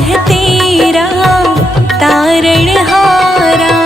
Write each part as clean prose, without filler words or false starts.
है तेरा तारणहारा।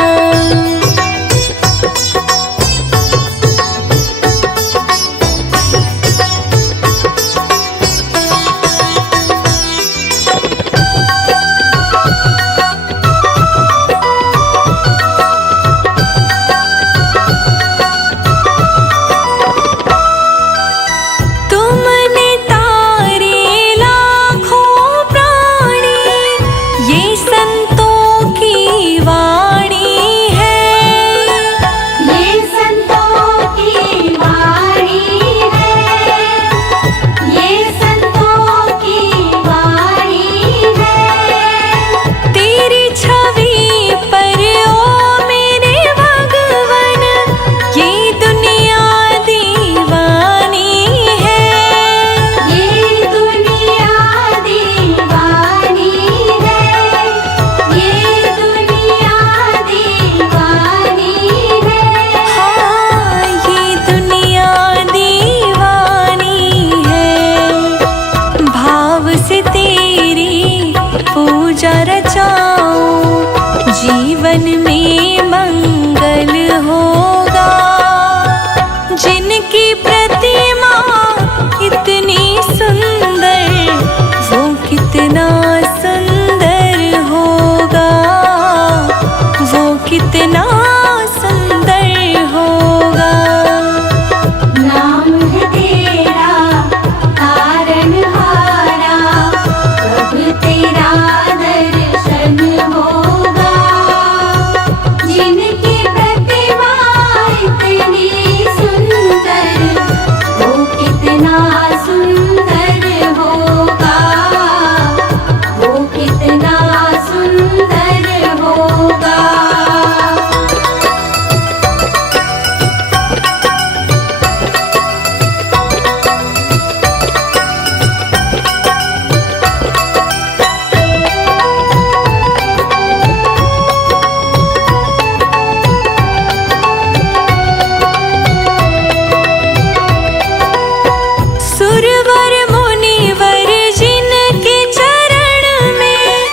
जीवन में मंगल होगा। जिनकी प्रतिमा इतनी सुंदर, वो कितना सुंदर होगा, वो कितना सुंदर होगा। नाम है तेरा तारणहारा, कब तेरा दर्शन होगा। जिनकी प्रतिमा इतनी सुंदर, वो कितना सुंदर होगा, वो कितना सुंदर होगा। सुरवर मुनिवर जिनके चरण में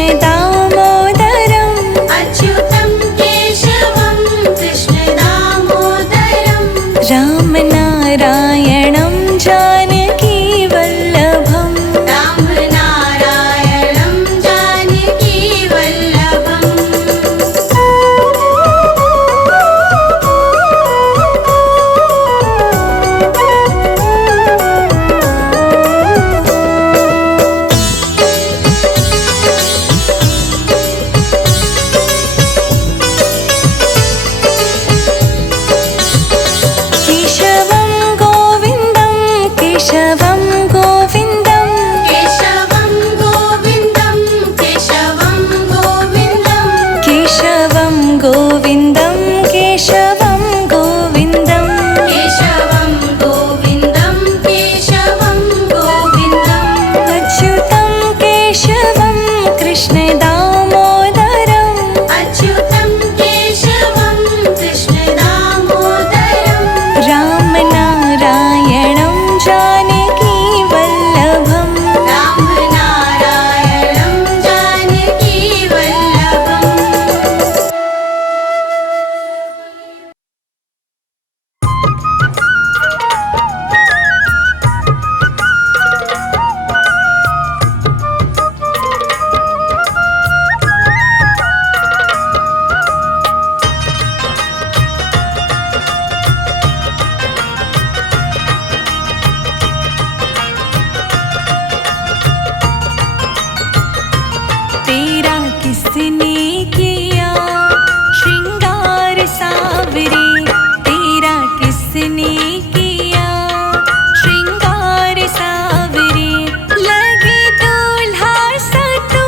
कृष्ण दामोदरम् अच्युतं केशवं कृष्ण दामोदरम् राम नारायणं जानकी वल्लभम् राम नारायणं जानकी वल्लभम् केशवं गोविन्दं केशवं गोविन्दं केशवं गोविन्दं केशवं गोविन्दं केशवं गोविन्दं केशवं गोविन्दं केशवं गोविन्दं केशवं गोविन्दम् अच्युतं केशवं कृष्ण दामोदरम् अच्युतं केशवं कृष्ण दामोदरम् राम नारायणं जानकी वल्लभम् राम नारायणं जानकी वल्लभम् तेरा किसने किया श्रृंगार सावरे तेरा किसने किया श्रृंगार सावरे लगे दूल्हा सा तू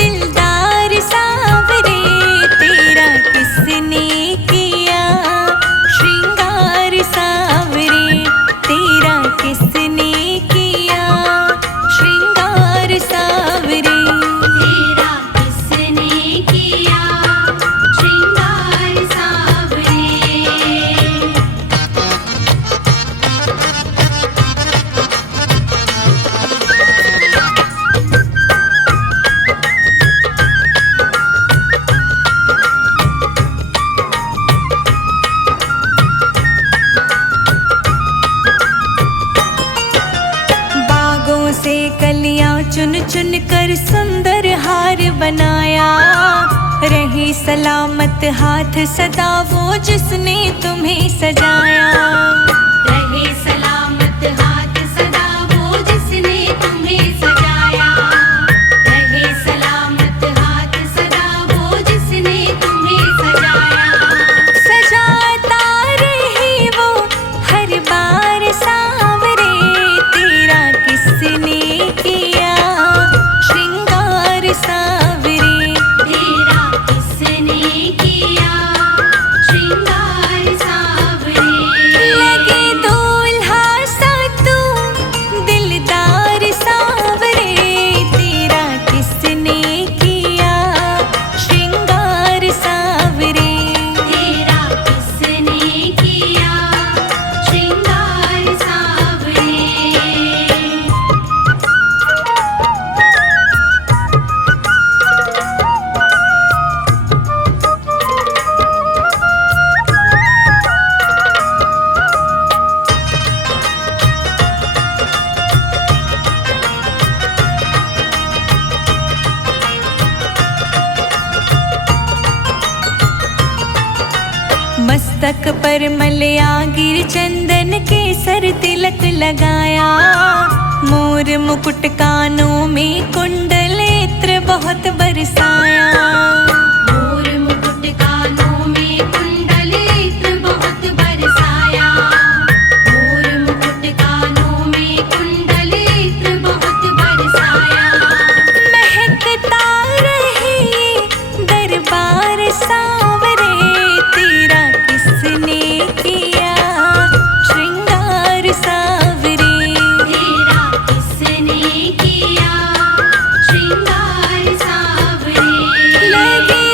दिलदार सावरे तेरा किसने किया श्रृंगार सावरे तेरा किसने किया श्रृंगार सावरे तेरा किसने किया श्रृंगार सावरे बागों से कलियां चुन चुन कर सुंदर हार बनाया रही सलामत हाथ सदा वो जिसने तुम्हें सजाया रहे सलामत हाथ सदा वो जिसने तुम्हें सजाया रहे सलामत हाथ सदा वो जिसने तुम्हें सजाया सजाता रही वो हर बार सावरे तेरा किसने किया श्रृंगार सावरे तेरा किसने किया श्रृंगार सावरे लगे दूल्हा सा तू दिलदार सावरे तेरा किसने किया श्रृंगार सावरे तेरा किसने किया श्रृंगार सावरे मस्तक पर मलया गिर चंदन के सर तिलक लगाया मोर मुकुट कानों में कुंडल इत्र बहुत बरसाया मोर मुकुट कानों में कुंडल इत्र बहुत बरसाया मोर मुकुट कानों में कुंडल इत्र बहुत बरसाया महकता रहे दरबार सावरे तेरा किसने किया श्रृंगार सावरे तेरा किसने किया श्रृंगार सावरे लगे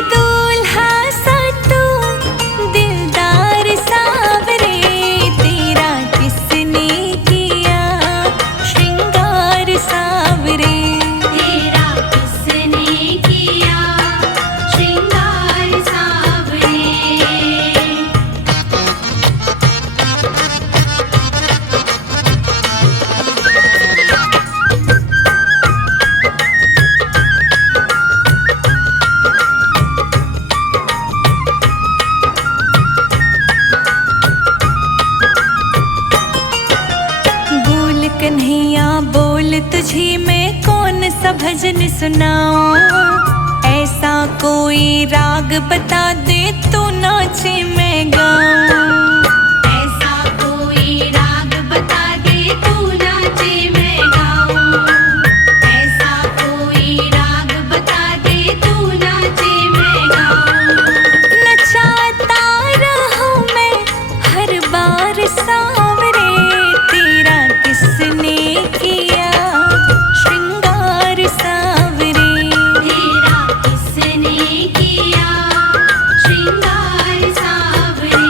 भजन सुनाऊं, ऐसा कोई राग बता दे तो नाचे मैं गाऊं। ऐसा कोई राग बता दे तू नाचे मैं गाऊं। ऐसा कोई राग बता दे तू नाचे मैं गाऊं। नचाता रहूं मैं हर बार सांवरे, तेरा किसने किया श्रृंगार सांवरे। तेरा किसने किया श्रृंगार सांवरे।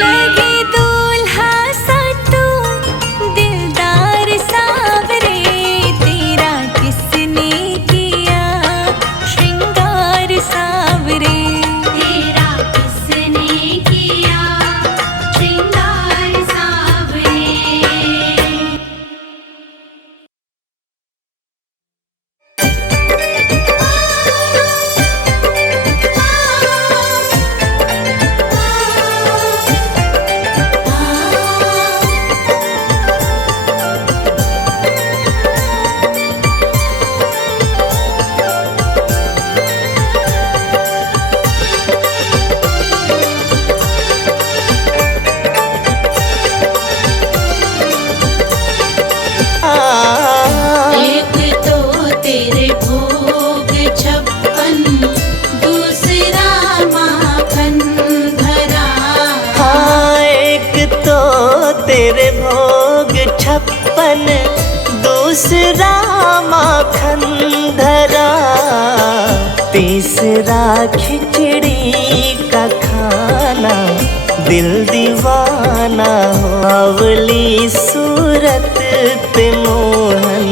लगे दूल्हा सा तू दिलदार सांवरे, तेरा किसने किया श्रृंगार सांवरे। तेरा किसने किया श्रृंगार सांवरे। एक तो तेरे भोग 56, दूसरा माखन धरा। हाँ, एक तो तेरे भोग 56, दूसरा माखन धरा, तीसरा खिचड़ी का खाना दिल दीवाना हो। बावली सूरत पे मोहन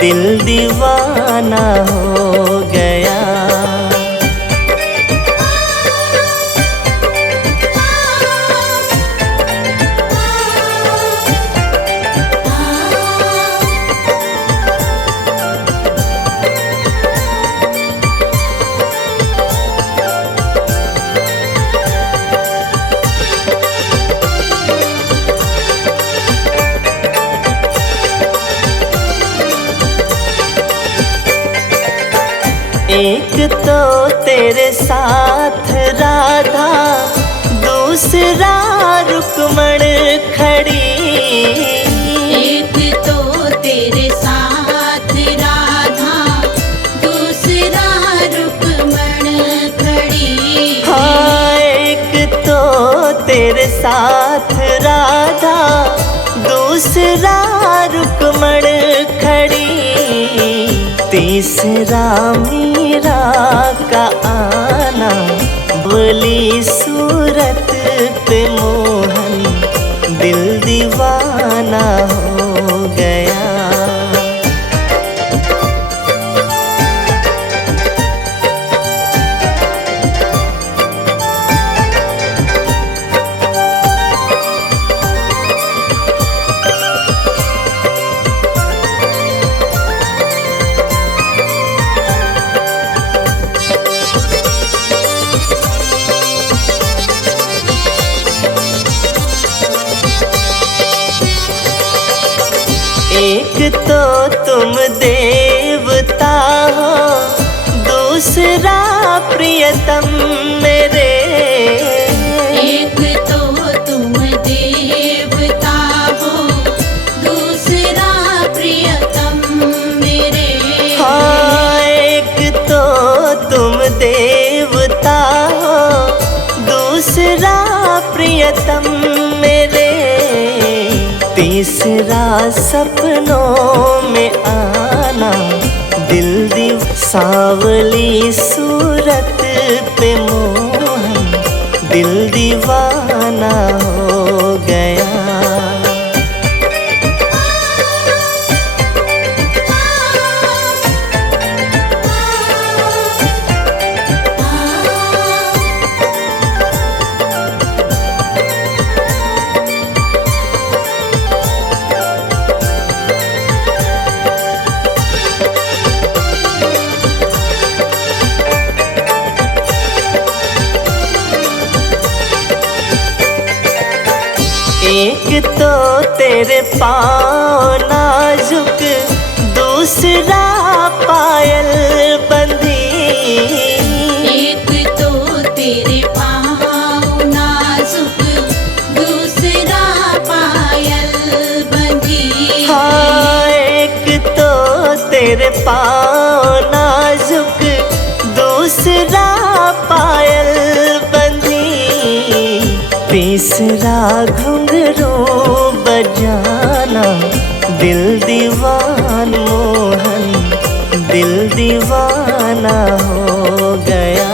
दिल दीवाना हो गया। एक तो तेरे साथ राधा, दूसरा रुक्मण खड़ी। एक तो तेरे साथ राधा, दूसरा रुक्मण खड़ी। हाँ, एक तो तेरे साथ राधा, दूसरा रुक्मण खड़ी, तीसरा मीरा का आना, बोली सूरत पे मोहन दिल दीवाना हो गया। एक तो तुम देवता हो, दूसरा प्रियतम मेरे। एक तो तुम देवता हो, दूसरा प्रियतम मेरे। हाँ, एक तो तुम देवता हो, दूसरा प्रियतम मेरे, तीसरा सपनों में आना दिल दीव। सावली सूरत पे मोहन दिल दीवाना हो गया। एक तो तेरे पाँव नाजुक, दूसरा पायल बंधी। एक तो तेरे पाँव नाजुक, दूसरा पायल बंधी। हाँ, एक तो तेरे पाँव नाजुक, दूसरा पायल बंधी। तीसरा घुंघरू बजाना, दिल दीवान मोहन, दिल दीवाना हो गया।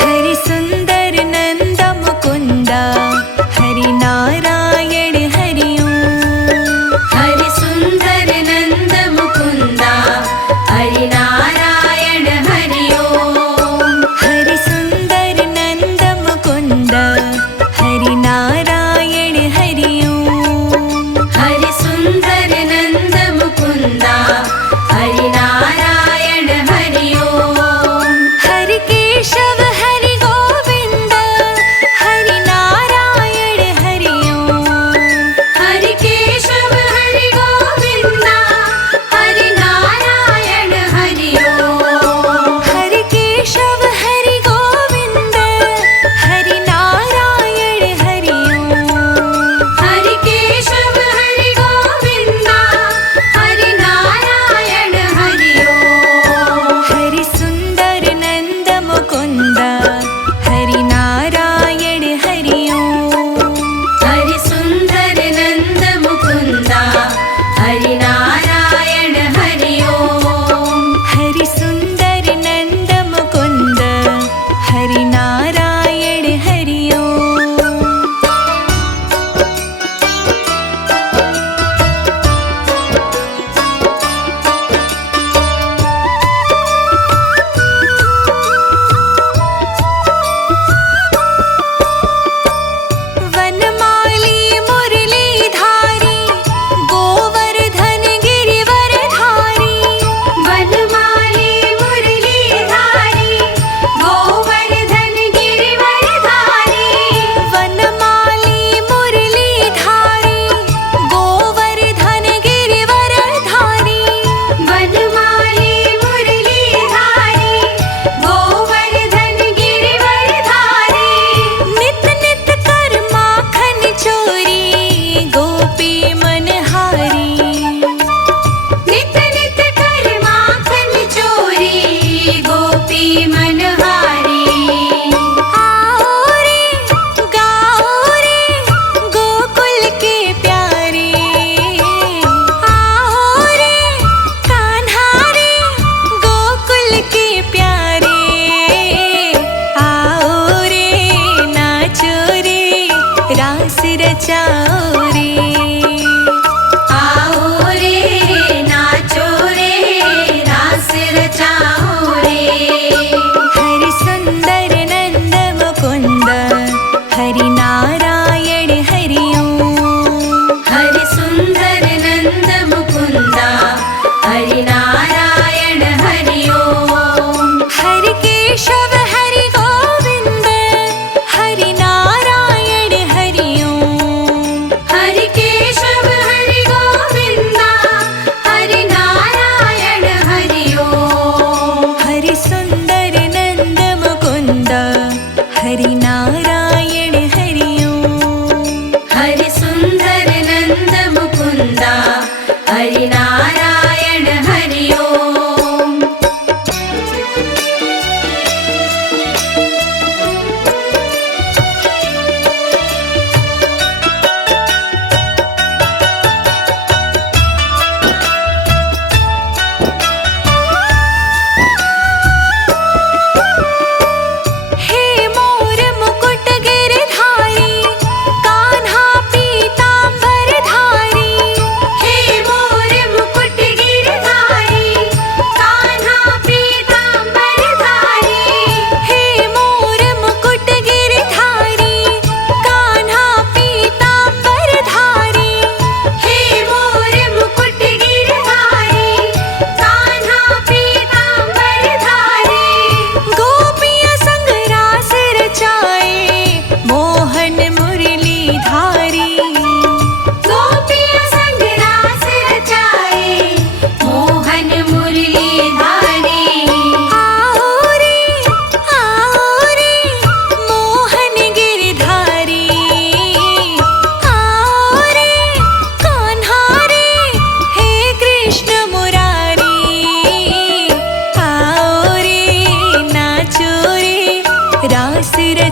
हरि सुंदर नंद मुकुंदा, हरि नारायण हरि ओम।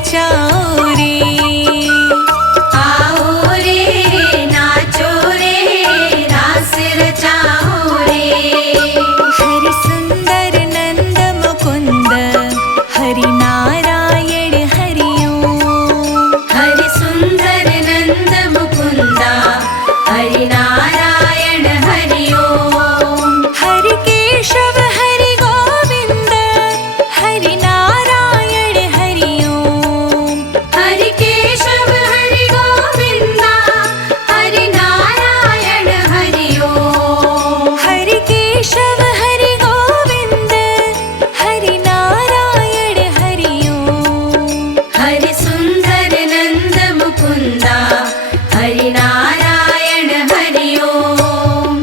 रचाओ रे। आओ रे नाचो रे रास रचाओ रे। हरि सुंदर नंद मुकुंद हरि नारायण हरि ओम। हरि सुंदर नंद मुकुंदा हरि नारायण हरि ओम। हरि केशव हरि गोविंद हरि नारायण हरि ओम। हरि केशव हरि गोविंदा हरि नारायण हरि ओम। हरि केशव हरि गोविंद हरि नारायण हरि ओम। हरि सुंदर नंद मुकुंदा हरि नारायण हरि ओम।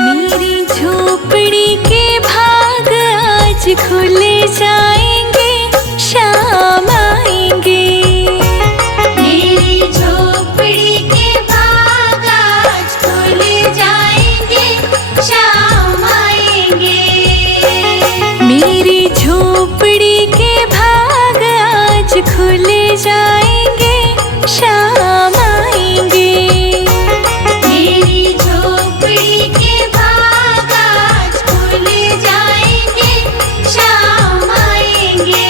मेरी झोपड़ी के भाग आज खुल जाएंगे, शाम आएंगे। मेरी झोपड़ी के भाग आज खुल जाएंगे, शाम आएंगे। मेरी झोपड़ी के भाग आज खुल जाएंगे, शाम आएंगे। मेरी झोपड़ी के भाग आज खुल जाएंगे, शाम आएंगे।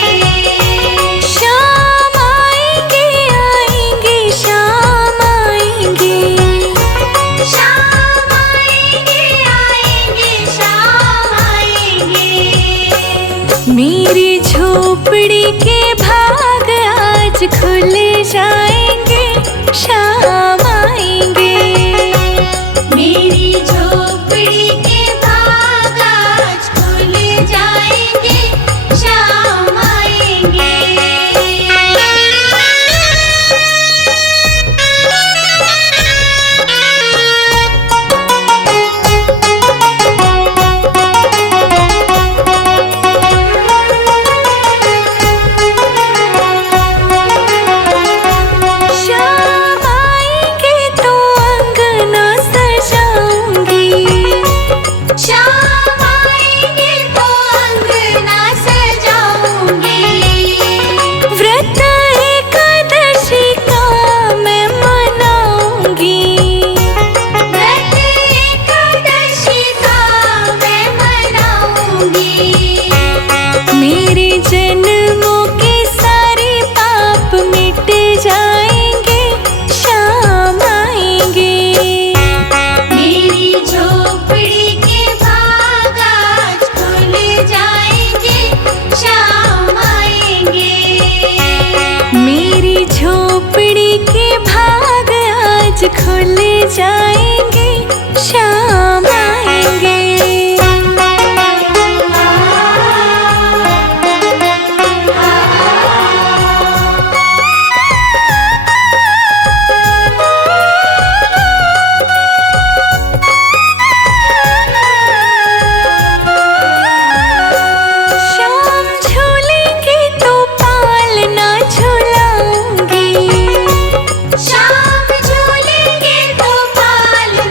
शाम आएंगे, आएंगे, शाम आएंगे। शाम आएंगे, आएंगे, शाम आएंगे। मेरी झोपड़ी के भाग आज खुल जाएंगे, शाम आएंगे। मेरी झोपड़ी के भाग आज खुल जाएंगे, शाम आएंगे। शाम आएंगे तो अंगना सजाऊंगी। शाम आएंगे तो अंगना सजाऊंगी। व्रत एकादशी का मैं मनाऊंगी। व्रत एकादशी का मैं मनाऊंगी। मेरे जन्मों के सारे पाप मिट जाएंगे, शाम आएंगे। मेरी झोपड़ी के भाग आज खुल जाएंगे, शाम आएंगे। मेरी झोपड़ी के भाग आज खुल जाएंगे, शाम आएंगे। शाम झूलेंगे तो पालना झूलाऊंगी। शाम झूलेंगे तो पालना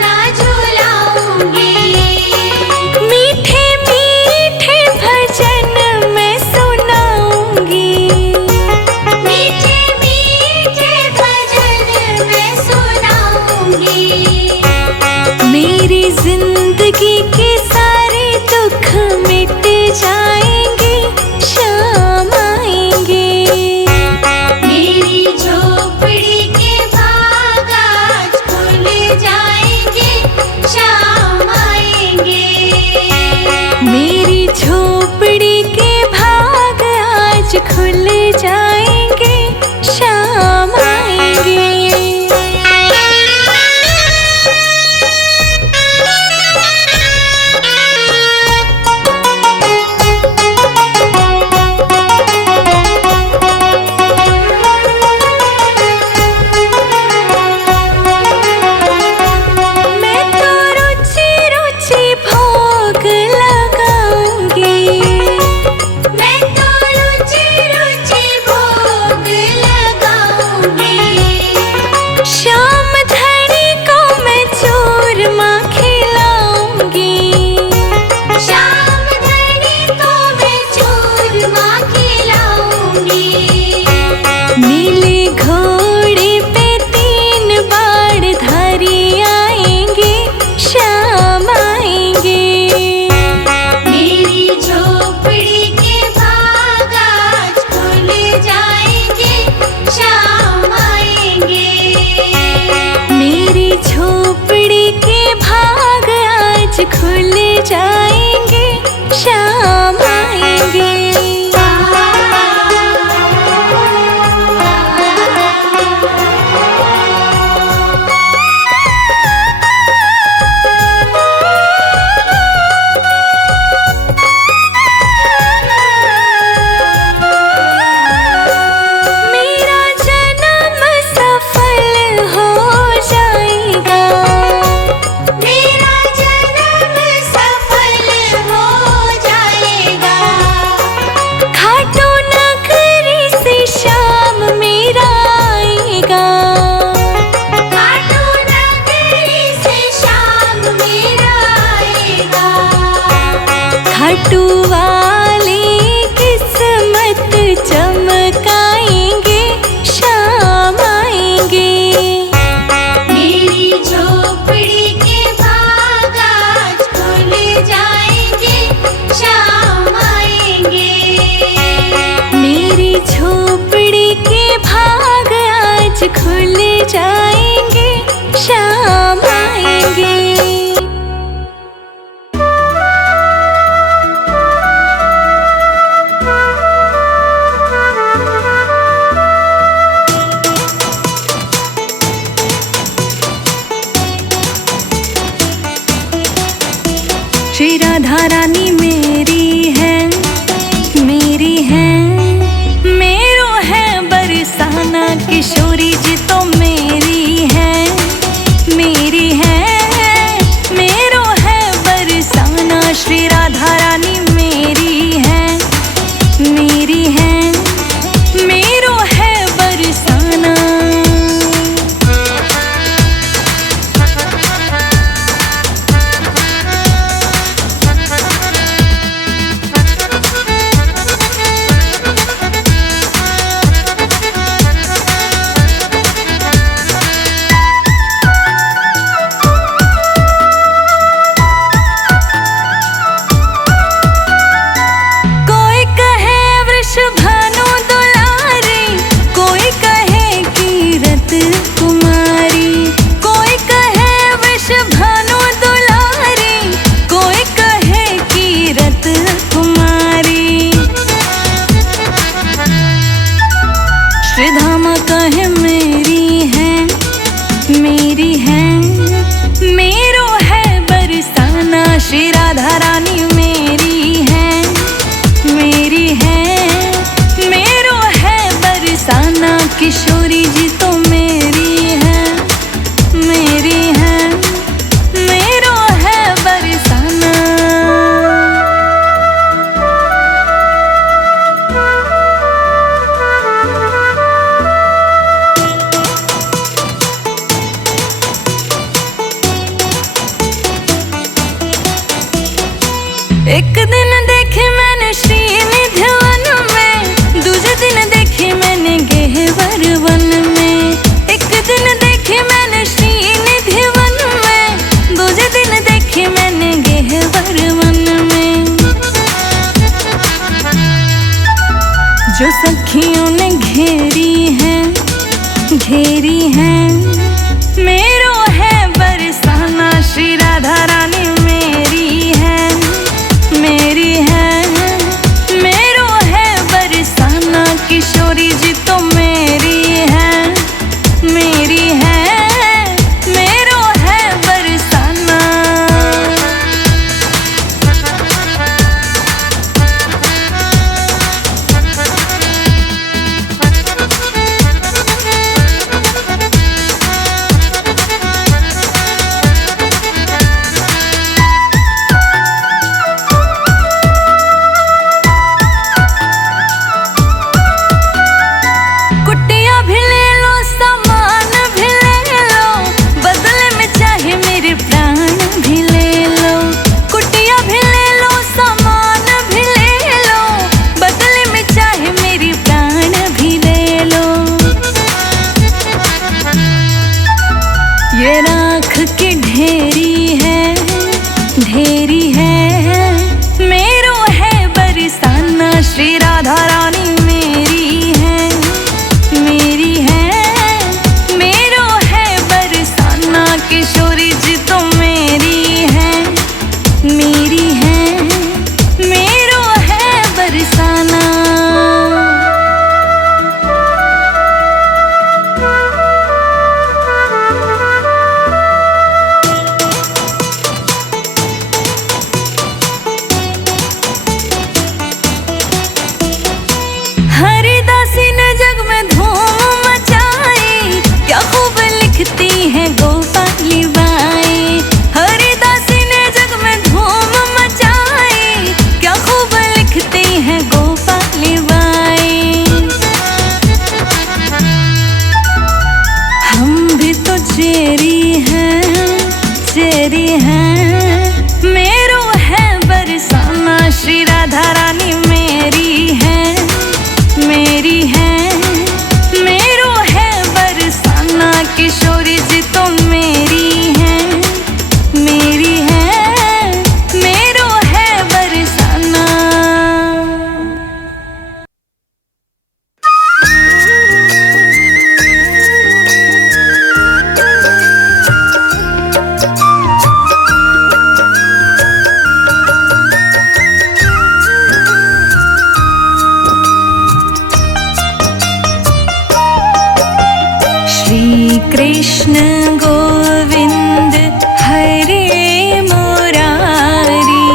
आज खुल जाएंगे, शाम आएंगे। मेरा जन्म सफल हो जाएगा, मेरा जन्म सफल हो जाएगा। खाटू नगरी से शाम मेरा आएगा, खाटू नगरी से शाम मेरा आएगा। खाटू वाले किस्मत चमकाएंगे, शाम आएंगे। मेरी झोपड़ी के भाग आज खुल जाएंगे, शाम आएंगे। मेरी झोपड़ी के भाग आज खुल जाएंगे, शाम आएंगे। श्री राधा रानी मेरी है, मेरी है। मेरो है बरसाना किशोरी जी तो मेरी है, मेरी है। मेरो है बरसाना श्री राधा रानी मेरी है, मेरी है। मेरो है बरसाना। कोई कहे वृषभानु दुलारी, कोई कहे कीरत कुमारी। कोई कहे वृषभानु दुलारी, कोई कहे कीरत कुमारी। श्रीधामा कहे मेरी है, मेरी है। मेरो है बरसाना श्री राधा रानी मेरी है, मेरी है। मेरो है बरसाना किशोरी जी तो मेरी है, मेरी है। मेरो है बरसाना। एक दिन देखे मैंने श्रीनिधि वन में, दूसरे दिन देखे मैंने गेहवर वन में। एक दिन देखे मैंने श्रीनिधि वन में, दूसरे दिन देखे मैंने गेहवर वन में। जो सखियों ने घेरी है, घेरी है। मेरो है बरसाना श्री राधा रानी मेरी है, मेरी है। मेरो है बरसाना किशोरी जी तो मेरी है, मेरी है। मेरो है बरसाना। कुटिया भी ले लो, सामान भी ले लो, बदले में चाहे मेरे प्राण भी ले लो। कुटिया भी ले लो, सामान भी ले लो, बदले में चाहे मेरे प्राण भी ले लो। ये राख की ढेरी है, ढेरी है। मेरो है बरसाना श्री राधा रानी मेरी है, मेरी है। मेरो है बरसाना किशोरी जी तो मेरी है, कृष्ण गोविंद हरे मुरारी,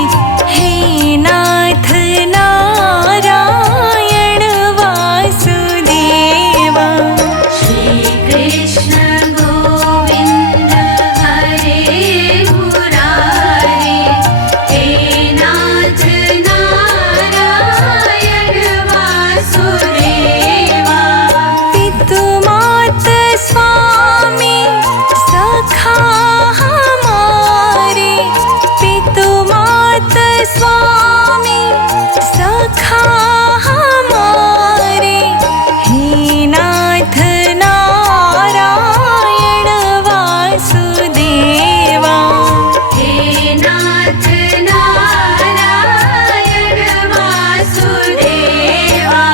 हे नाथ नारायण वासुदेवा। श्री कृष्ण गोविंद हरे मुरारी, हे नाथ नारायण वासुदेवा। पितुमात स्वामी सखा हमारे, पितुमात स्वामी सखा हमारे, हे नाथ नारायण वासुदेवा। हे नाथ नारायण वासुदेवा।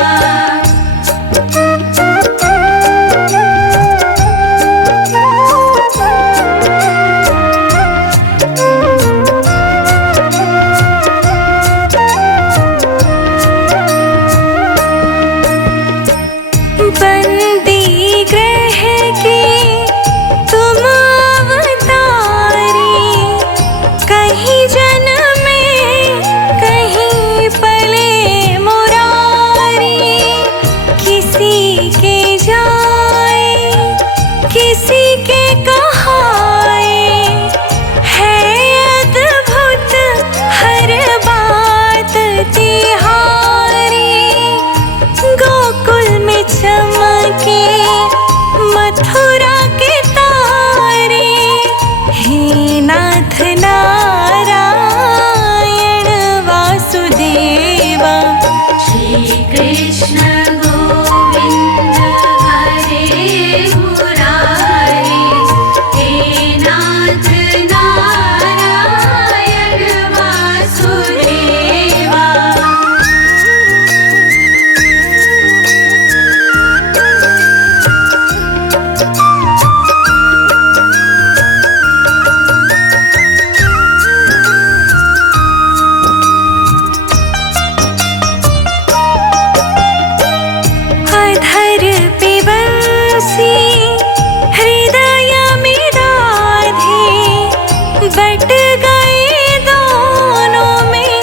बंदी ग्रह की तुम अवतारी, कहीं जन्मे कहीं पले मुरारी। किसी के जाए किसी के कहाए, है अद्भुत हर बात तिहारी। गोकुल में चमके मथुरा के तारे, हे नाथ नारायण वासुदेवा। श्री कृष्ण गोविंद हरे मुरारी, हे नाथ नारायण वासुदेवा। अधर पे बंसी हृदय में राधे, बट गए दोनों में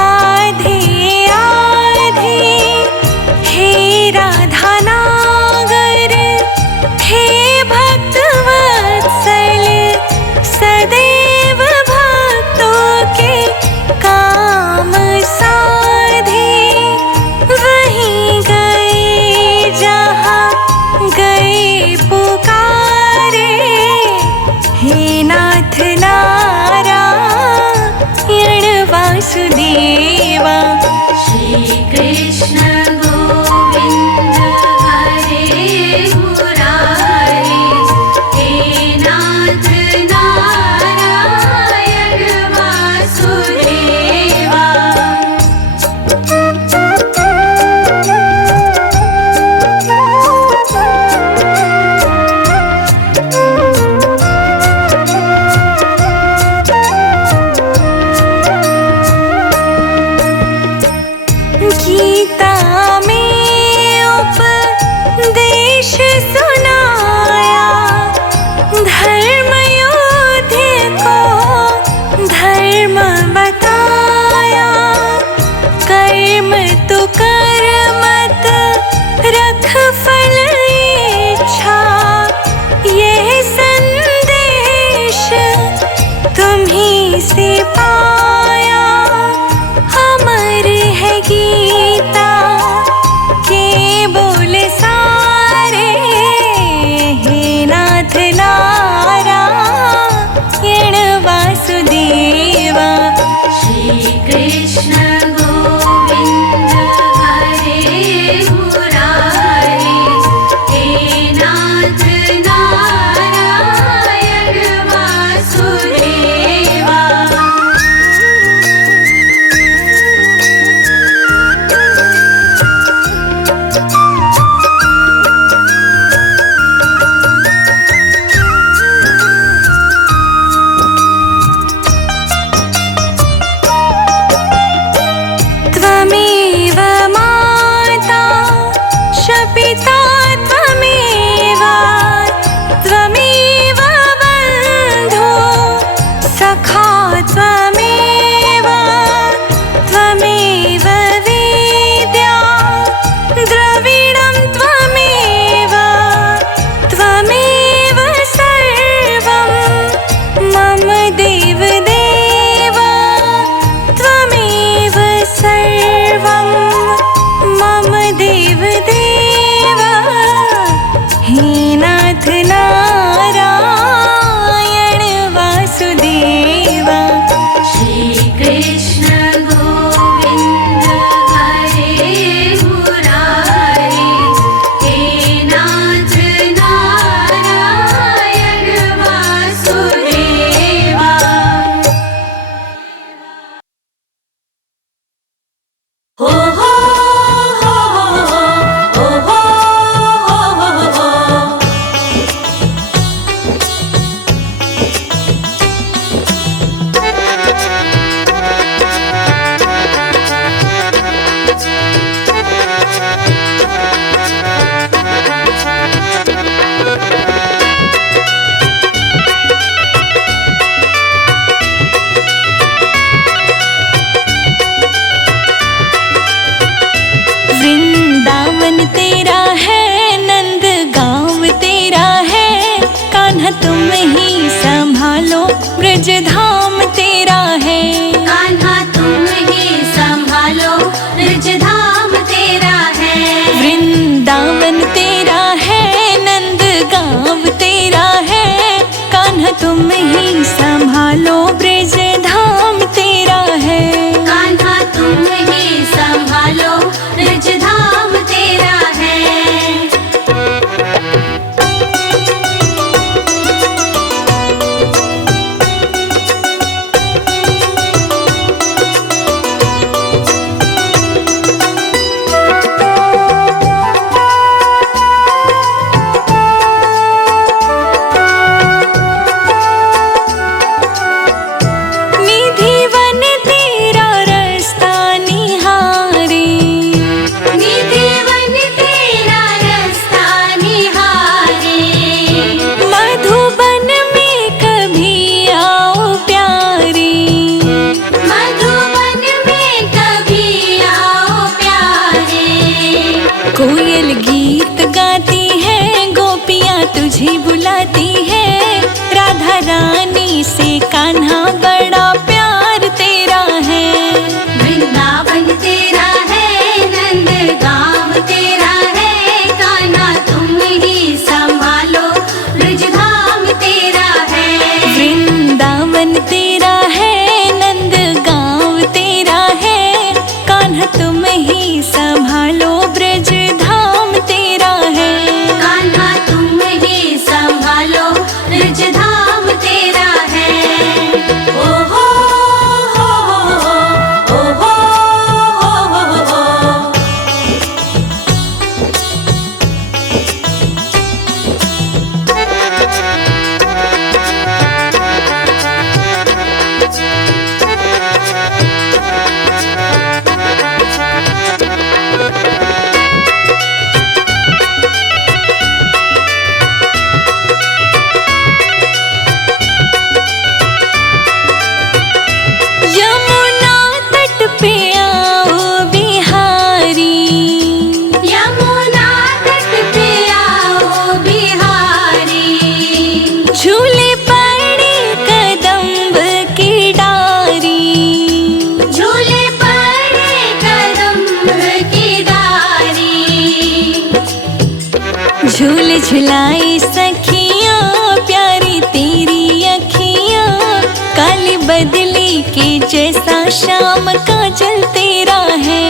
आधे आधे। हे राधा नागर हे भक्त वत्सल, सदैव भक्तों के काम साधे। वहीं गए जहाँ गए पुकारे, हे नाथ नारायण वासुदेवा। श्री कृष्ण गोविंद हरे मुरारी, हे नाथ नारायण वासुदेवा। गीता नाथ नारायण वासुदेवा। श्री कृष्ण गोविंद हरे मुरारी, हे नाथ नारायण वासुदेवा। हो हो हो हो हो हो। वृंदावन तेरा है, नंद गाँव तेरा है, कान्हा तुम ही संभालो ब्रज धाम तेरा है। कान्हा तुम ही संभालो ब्रज धाम तेरा है। वृंदावन तेरा है, नंद गाँव तेरा है, कान्हा तुम ही संभालो ब्रज धाम तेरा है। कान्हा तुम ही संभालो ब्रज धाम तेरा है। निधिवन तेरा रास्ता निहारे, निधिवन तेरा रास्ता निहारे, मधुबन में कभी आओ प्यारे। मधुबन में कभी आओ प्यारे। कोयल गीत गाती है, गोपियाँ तुझे बुलाती है, राधा रानी से कान्हा बड़ा प्यार तेरा है। वृंदावन तेरा है, नंद गाँव तेरा है, कान्हा तुम ही संभालो ब्रज धाम तेरा है। वृंदावन तेरा है, नंद गाँव तेरा है, कान्हा तुम ही संभालो ब्रज धाम तेरा है। कान्हा तुम ही संभालो ब्रज धाम तेरा है। ओ हो हो हो हो हो हो। यमुना तट पे आओ बिहारी, यमुना तट पे आओ बिहारी, झूले पड़े कदम्ब की डारी। झूले पड़े कदम्ब की डारी। झूल झुलाई सखियाँ, प्यारी तेरी अखियाँ, काली बदली के जैसा शाम का जल तेरा है।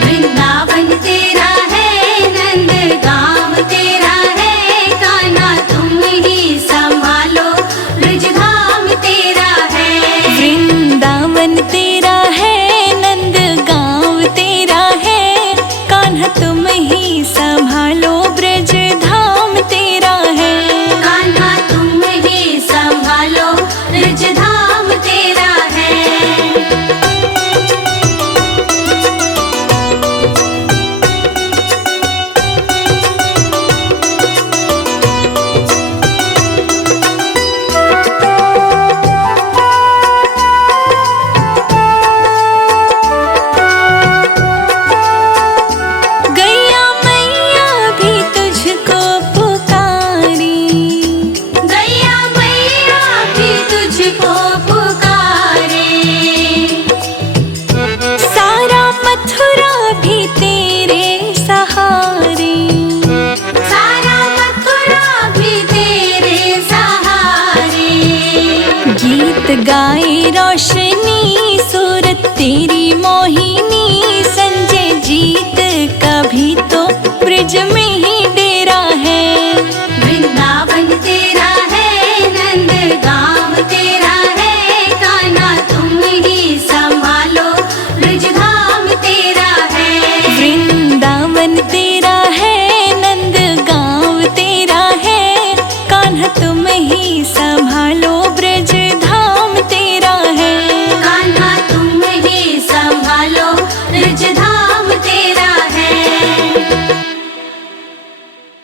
वृंदावन तेरा है, नंद गाँव तेरा है, कान्हा तुम ही संभालो ब्रज धाम तेरा है। वृंदावन तेरा है, नंद गाँव तेरा है, कान्हा तुम ही संभालो ब्रज धाम तेरा गीत गाए रोशनी सूरत तेरी मोहिनी, संजय जीत कभी तो ब्रिज में